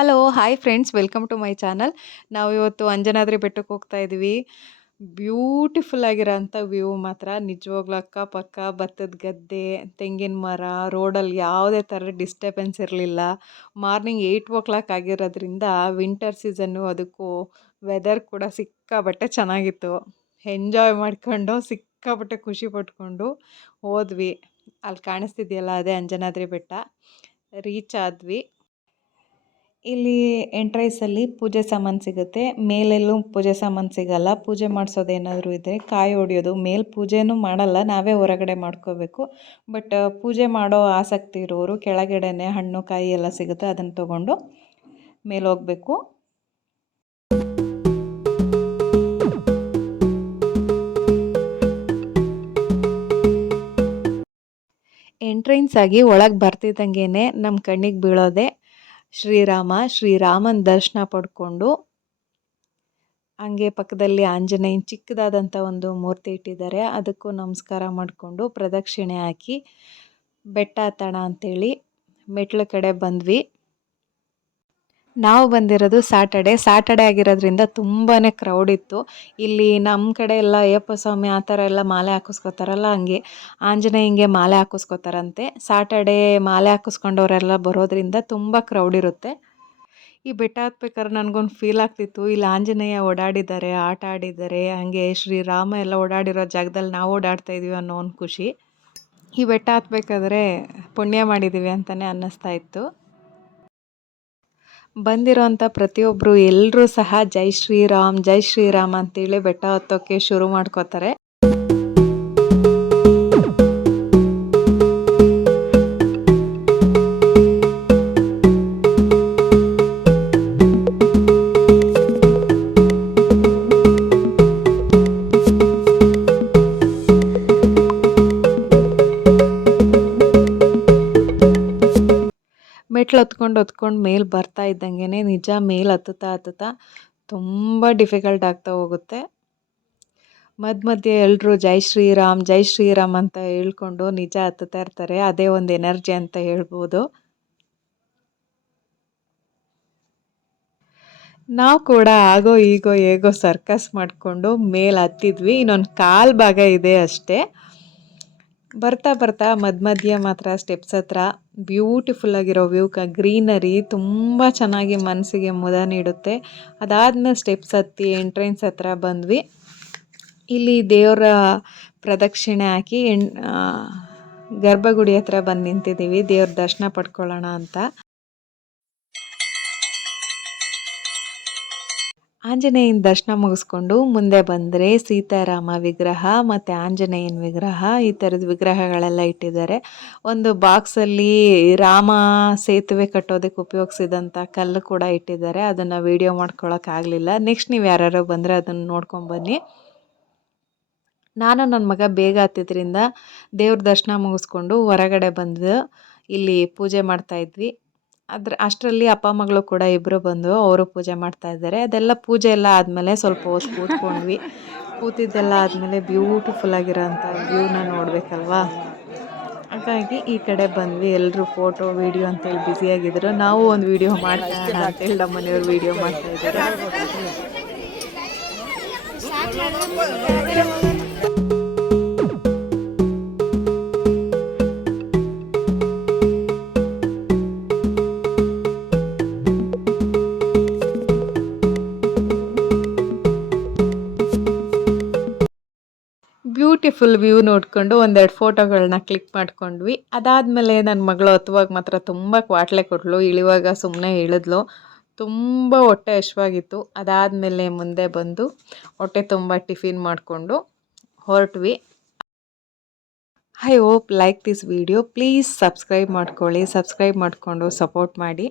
Hello hi friends, welcome to my channel. ನಾವು ಇವತ್ತು ಅಂಜನಾದ್ರಿ ಬೆಟ್ಟಕ್ಕೆ ಹೋಗ್ತಾ ಇದ್ದೀವಿ. ಬ್ಯೂಟಿಫುಲ್ ಆಗಿರೋಂಥ ವ್ಯೂ ಮಾತ್ರ ನಿಜವಾಗ್ಲೂ ಅಕ್ಕಪಕ್ಕ ಭತ್ತದ ಗದ್ದೆ, ತೆಂಗಿನ ಮರ, ರೋಡಲ್ಲಿ ಯಾವುದೇ ಥರ ಡಿಸ್ಟರ್ಬೆನ್ಸ್ ಇರಲಿಲ್ಲ. ಮಾರ್ನಿಂಗ್ 8 ಆಗಿರೋದ್ರಿಂದ ವಿಂಟರ್ ಸೀಸನ್ನು, ಅದಕ್ಕೂ ವೆದರ್ ಕೂಡ ಸಿಕ್ಕಾಬಟ್ಟೆ ಚೆನ್ನಾಗಿತ್ತು. ಎಂಜಾಯ್ ಮಾಡ್ಕೊಂಡು ಸಿಕ್ಕಾಬಟ್ಟೆ ಖುಷಿ ಪಟ್ಕೊಂಡು ಹೋದ್ವಿ. ಅಲ್ಲಿ ಕಾಣಿಸ್ತಿದೆಯಲ್ಲ, ಅದೇ ಅಂಜನಾದ್ರಿ ಬೆಟ್ಟ. ರೀಚ್ ಆದ್ವಿ. ಇಲ್ಲಿ ಎಂಟ್ರೈಸಲ್ಲಿ ಪೂಜೆ ಸಾಮಾನು ಸಿಗುತ್ತೆ. ಮೇಲೆಲ್ಲೂ ಪೂಜೆ ಸಾಮಾನು ಸಿಗಲ್ಲ. ಪೂಜೆ ಮಾಡಿಸೋದೇನಾದರೂ ಇದ್ದರೆ ಕಾಯಿ ಹೊಡೆಯೋದು. ಮೇಲೆ ಪೂಜೆನೂ ಮಾಡಲ್ಲ, ನಾವೇ ಹೊರಗಡೆ ಮಾಡ್ಕೋಬೇಕು. ಬಟ್ ಪೂಜೆ ಮಾಡೋ ಆಸಕ್ತಿ ಇರೋರು ಕೆಳಗಡೆನೆ ಹಣ್ಣು ಕಾಯಿ ಎಲ್ಲ ಸಿಗುತ್ತೆ, ಅದನ್ನು ತೊಗೊಂಡು ಮೇಲೆ ಹೋಗಬೇಕು. ಎಂಟ್ರೆನ್ಸ್ ಆಗಿ ಒಳಗೆ ಬರ್ತಿದ್ದಂಗೆ ನಮ್ಮ ಕಣ್ಣಿಗೆ ಬೀಳೋದೆ ಶ್ರೀರಾಮನ ದರ್ಶನ ಪಡ್ಕೊಂಡು, ಹಂಗೆ ಪಕ್ಕದಲ್ಲಿ ಆಂಜನೇಯನ ಚಿಕ್ಕದಾದಂಥ ಒಂದು ಮೂರ್ತಿ ಇಟ್ಟಿದ್ದಾರೆ. ಅದಕ್ಕೂ ನಮಸ್ಕಾರ ಮಾಡಿಕೊಂಡು ಪ್ರದಕ್ಷಿಣೆ ಹಾಕಿ ಬೆಟ್ಟ ಹತ್ತೋಣ ಅಂಥೇಳಿ ಮೆಟ್ಲ ಕಡೆ ಬಂದ್ವಿ. ನಾವು ಬಂದಿರೋದು ಸ್ಯಾಟರ್ಡೆ ಆಗಿರೋದ್ರಿಂದ ತುಂಬಾ ಕ್ರೌಡ್ ಇತ್ತು. ಇಲ್ಲಿ ನಮ್ಮ ಕಡೆ ಎಲ್ಲ ಅಯ್ಯಪ್ಪ ಸ್ವಾಮಿ ಆ ಥರ ಎಲ್ಲ ಮಾಲೆ ಹಾಕಿಸ್ಕೋತಾರಲ್ಲ, ಹಂಗೆ ಆಂಜನೇಯಂಗೆ ಮಾಲೆ ಹಾಕಿಸ್ಕೋತಾರಂತೆ. ಸ್ಯಾಟರ್ಡೆ ಮಾಲೆ ಹಾಕಿಸ್ಕೊಂಡವರೆಲ್ಲ ಬರೋದ್ರಿಂದ ತುಂಬ ಕ್ರೌಡ್ ಇರುತ್ತೆ. ಈ ಬೆಟ್ಟ ಹತ್ಬೇಕಾದ್ರೆ ನನಗೊಂದು ಫೀಲ್ ಆಗ್ತಿತ್ತು, ಇಲ್ಲಿ ಆಂಜನೇಯ ಓಡಾಡಿದ್ದಾರೆ, ಆಟ ಆಡಿದ್ದಾರೆ, ಹಾಗೆ ಶ್ರೀರಾಮ ಎಲ್ಲ ಓಡಾಡಿರೋ ಜಾಗದಲ್ಲಿ ನಾವು ಓಡಾಡ್ತಾ ಇದೀವಿ ಅನ್ನೋ ಒಂದು ಖುಷಿ. ಈ ಬೆಟ್ಟ ಹತ್ಬೇಕಾದ್ರೆ ಪುಣ್ಯ ಮಾಡಿದ್ದೀವಿ ಅಂತಲೇ ಅನ್ನಿಸ್ತಾ ಇತ್ತು. ಬಂದಿರೋಂಥ ಪ್ರತಿಯೊಬ್ಬರು ಎಲ್ಲರೂ ಸಹ ಜೈ ಶ್ರೀರಾಮ್ ಅಂತೇಳಿ ಬೆಟ್ಟ ಹತ್ತೋಕ್ಕೆ ಶುರು ಮಾಡ್ಕೋತಾರೆ. ಮೆಟ್ಲು ಹೊತ್ಕೊಂಡು ಮೇಲೆ ಬರ್ತಾ ಇದ್ದಂಗೆ ನಿಜ ಮೇಲೆ ಹತ್ತುತ್ತಾ ತುಂಬ ಡಿಫಿಕಲ್ಟ್ ಆಗ್ತಾ ಹೋಗುತ್ತೆ. ಮಧ್ಯೆ ಎಲ್ಲರೂ ಜೈ ಶ್ರೀರಾಮ್ ಅಂತ ಹೇಳ್ಕೊಂಡು ನಿಜ ಹತ್ತುತ್ತಾ ಇರ್ತಾರೆ. ಅದೇ ಒಂದು ಎನರ್ಜಿ ಅಂತ ಹೇಳ್ಬೋದು. ನಾವು ಕೂಡ ಆಗೋ ಈಗೋ ಹೇಗೋ ಸರ್ಕಸ್ ಮಾಡಿಕೊಂಡು ಮೇಲೆ ಹತ್ತಿದ್ವಿ. ಇನ್ನೊಂದು ಕಾಲು ಭಾಗ ಇದೆ ಅಷ್ಟೇ. ಬರ್ತಾ ಮಧ್ಯ ಮಾತ್ರ ಸ್ಟೆಪ್ಸ್ ಹತ್ರ ಬ್ಯೂಟಿಫುಲ್ ಆಗಿರೋ ವ್ಯೂ, ಗ್ರೀನರಿ ತುಂಬ ಚೆನ್ನಾಗಿ ಮನಸ್ಸಿಗೆ ಮುದ ನೀಡುತ್ತೆ. ಅದಾದ್ಮೇಲೆ ಸ್ಟೆಪ್ಸ್ ಹತ್ತಿ ಎಂಟ್ರೆನ್ಸ್ ಹತ್ರ ಬಂದ್ವಿ. ಇಲ್ಲಿ ದೇವರ ಪ್ರದಕ್ಷಿಣೆ ಹಾಕಿ ಗರ್ಭಗುಡಿ ಹತ್ರ ಬಂದು ನಿಂತಿದ್ದೀವಿ, ದೇವ್ರ ದರ್ಶನ ಪಡ್ಕೊಳ್ಳೋಣ ಅಂತ. ಆಂಜನೇಯನ ದರ್ಶನ ಮುಗಿಸ್ಕೊಂಡು ಮುಂದೆ ಬಂದರೆ ಸೀತಾರಾಮ ವಿಗ್ರಹ ಮತ್ತು ಆಂಜನೇಯನ ವಿಗ್ರಹ, ಈ ಥರದ ವಿಗ್ರಹಗಳೆಲ್ಲ ಇಟ್ಟಿದ್ದಾರೆ. ಒಂದು ಬಾಕ್ಸಲ್ಲಿ ರಾಮ ಸೇತುವೆ ಕಟ್ಟೋದಕ್ಕೆ ಉಪಯೋಗಿಸಿದಂಥ ಕಲ್ಲು ಕೂಡ ಇಟ್ಟಿದ್ದಾರೆ. ಅದನ್ನು ವೀಡಿಯೋ ಮಾಡ್ಕೊಳ್ಳೋಕ್ಕಾಗಲಿಲ್ಲ. ನೆಕ್ಸ್ಟ್ ನೀವು ಯಾರು ಬಂದರೆ ಅದನ್ನು ನೋಡ್ಕೊಂಬನ್ನಿ. ನಾನು ನನ್ನ ಮಗ ಬೇಗ ಹತ್ತಿದ್ರಿಂದ ದೇವ್ರ ದರ್ಶನ ಮುಗಿಸ್ಕೊಂಡು ಹೊರಗಡೆ ಬಂದು ಇಲ್ಲಿ ಪೂಜೆ ಮಾಡ್ತಾಯಿದ್ವಿ. ಅಷ್ಟರಲ್ಲಿ ಅಪ್ಪ ಮಗಳು ಕೂಡ ಇಬ್ಬರು ಬಂದು ಅವರು ಪೂಜೆ ಮಾಡ್ತಾ ಇದ್ದಾರೆ. ಅದೆಲ್ಲ ಪೂಜೆ ಎಲ್ಲ ಆದಮೇಲೆ ಸ್ವಲ್ಪ ಹೊತ್ತು ಕೂತ್ಕೊಂಡ್ವಿ. ಕೂತಿದ್ದೆಲ್ಲ ಆದಮೇಲೆ ಬ್ಯೂಟಿಫುಲ್ ಆಗಿರೋಂಥ ವ್ಯೂನ ನೋಡಬೇಕಲ್ವಾ, ಹಾಗಾಗಿ ಈ ಕಡೆ ಬಂದ್ವಿ. ಎಲ್ಲರೂ ಫೋಟೋ ವಿಡಿಯೋ ಅಂತೇಳಿ ಬ್ಯುಸಿಯಾಗಿದ್ದರು. ನಾವು ಒಂದು ವಿಡಿಯೋ ಮಾಡ್ಕೊಳ್ಳೋಣ ಅಂತೇಳಿ ನಮ್ಮ ಮನೆಯವ್ರು ವಿಡಿಯೋ ಮಾಡ್ತಾಯಿದ್ದಾರೆ. ಬ್ಯೂಟಿಫುಲ್ ವ್ಯೂ ನೋಡಿಕೊಂಡು ಒಂದೆರಡು ಫೋಟೋಗಳನ್ನ ಕ್ಲಿಕ್ ಮಾಡ್ಕೊಂಡ್ವಿ. ಅದಾದಮೇಲೆ ನನ್ನ ಮಗಳು ಹತ್ತುವಾಗ ಮಾತ್ರ ತುಂಬ ಕ್ವಾಟ್ಲೆ ಕೊಟ್ಟಳು, ಇಳಿಯುವಾಗ ಸುಮ್ಮನೆ ಇಳಿದ್ಲು. ತುಂಬ ಹೊಟ್ಟೆ ಹಶ್ವಾಗಿತ್ತು. ಅದಾದಮೇಲೆ ಮುಂದೆ ಬಂದು ಹೊಟ್ಟೆ ತುಂಬ ಟಿಫಿನ್ ಮಾಡಿಕೊಂಡು ಹೊರಟ್ವಿ. I hope like this video. Please subscribe ಮಾಡ್ಕೊಳ್ಳಿ. ಸಬ್ಸ್ಕ್ರೈಬ್ ಮಾಡಿಕೊಂಡು ಸಪೋರ್ಟ್ ಮಾಡಿ.